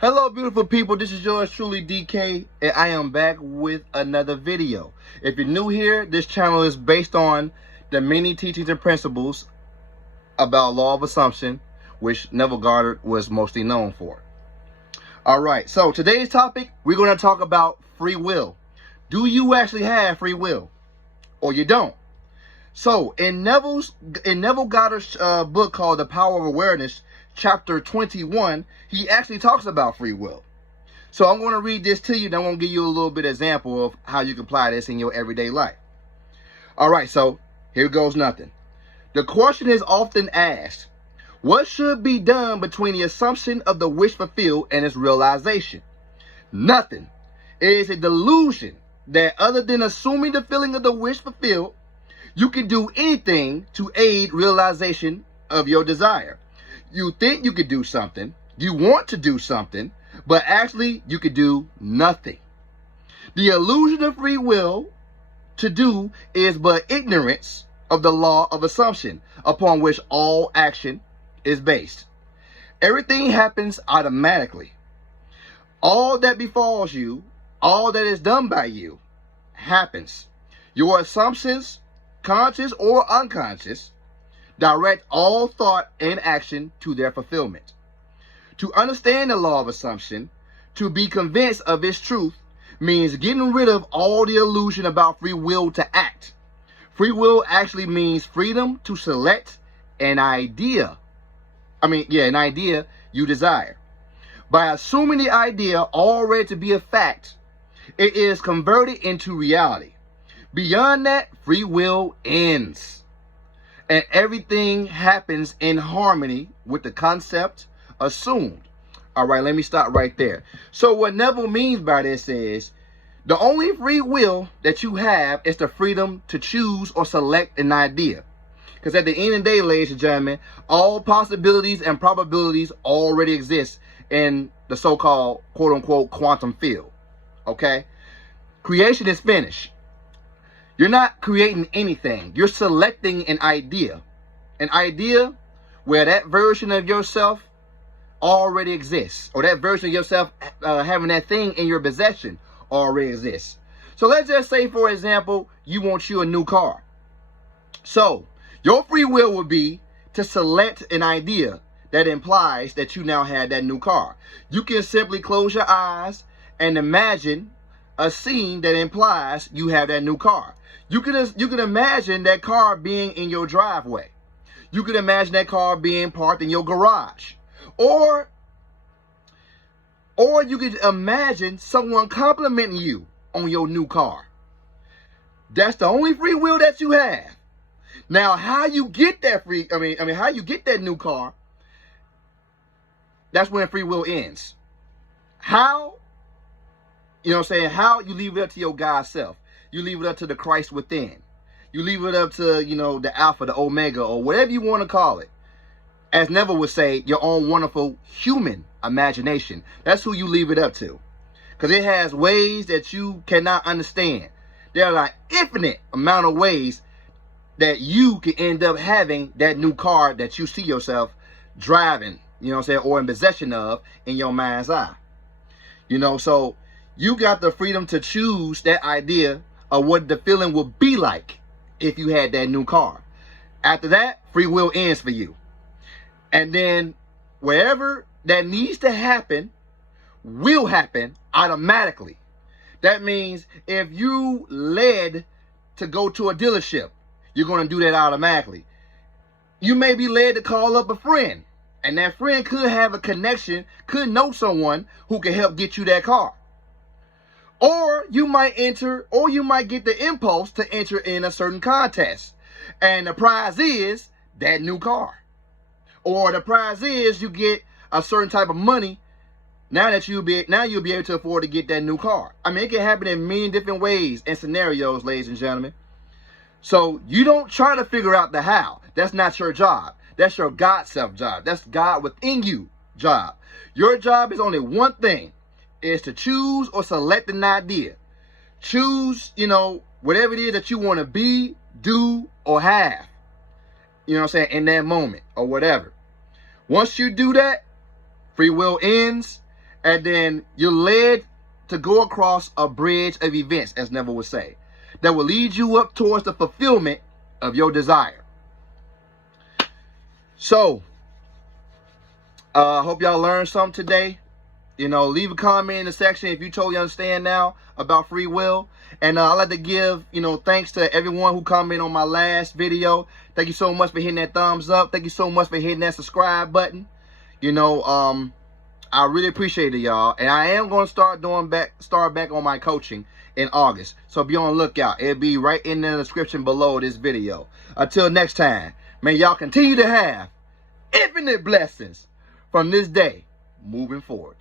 Hello, beautiful people. This is yours truly, DK, and I am back with another video. If you're new here, this channel is based on the many teachings and principles about law of assumption, which Nevillegoddard was mostly known for. All right, so today's topic, we're going to talk about free will. Do you actually have free will, or you don't? So in Nevillegoddard's book called The Power of Awareness, chapter 21, he actually talks about free will. So I'm going to read this to you, and I'm going to give you a little bit of example of how you can apply this in your everyday life. All right, so here goes nothing. The question is often asked, what should be done between the assumption of the wish fulfilled and its realization? Nothing. It is a delusion that other than assuming the feeling of the wish fulfilled, you can do anything to aid realization of your desire. You think you could do something, you want to do something, but actually you could do nothing. The illusion of free will to do is but ignorance of the law of assumption upon which all action is based. Everything happens automatically. All that befalls you, all that is done by you, happens. Your assumptions, conscious or unconscious, direct all thought and action to their fulfillment. To understand the law of assumption, to be convinced of its truth, means getting rid of all the illusion about free will to act. Free will actually means freedom to select an idea. An idea you desire. By assuming the idea already to be a fact, it is converted into reality. Beyond that, free will ends. And everything happens in harmony with the concept assumed. All right, let me stop right there. So what Neville means by this is the only free will that you have is the freedom to choose or select an idea. Because at the end of the day, ladies and gentlemen, all possibilities and probabilities already exist in the so-called quote-unquote quantum field. Okay? Creation is finished. You're not creating anything. You're selecting an idea. An idea where that version of yourself already exists. Or that version of yourself having that thing in your possession already exists. So let's just say, for example, you want you a new car. So your free will would be to select an idea that implies that you now have that new car. You can simply close your eyes and imagine a scene that implies you have that new car. You can imagine that car being in your driveway. You can imagine that car being parked in your garage. Or you could imagine someone complimenting you on your new car. That's the only free will that you have. Now, how you get that how you get that new car, that's when free will ends. How? You know what I'm saying? How? You leave it up to your God self. You leave it up to the Christ within. You leave it up to, the Alpha, the Omega, or whatever you want to call it. As Neville would say, your own wonderful human imagination. That's who you leave it up to. Because it has ways that you cannot understand. There are like infinite amount of ways that you can end up having that new car that you see yourself driving, or in possession of in your mind's eye. So you got the freedom to choose that idea of what the feeling would be like if you had that new car. After that, free will ends for you. And then wherever that needs to happen will happen automatically. That means if you led to go to a dealership, you're going to do that automatically. You may be led to call up a friend, and that friend could have a connection, could know someone who can help get you that car. Or you might get the impulse to enter in a certain contest. And the prize is that new car. Or the prize is you get a certain type of money. Now you'll be able to afford to get that new car. It can happen in many different ways and scenarios, ladies and gentlemen. So you don't try to figure out the how. That's not your job. That's your God self job. That's God within you job. Your job is only one thing. Is to choose or select an idea. Choose, whatever it is that you want to be, do, or have. In that moment or whatever. Once you do that, free will ends and then you're led to go across a bridge of events, as Neville would say, that will lead you up towards the fulfillment of your desire. So, I hope y'all learned something today. You know, leave a comment in the section if you totally understand now about free will. And I'd like to give, thanks to everyone who commented on my last video. Thank you so much for hitting that thumbs up. Thank you so much for hitting that subscribe button. I really appreciate it, y'all. And I am going to start back on my coaching in August. So be on the lookout. It'll be right in the description below this video. Until next time, may y'all continue to have infinite blessings from this day moving forward.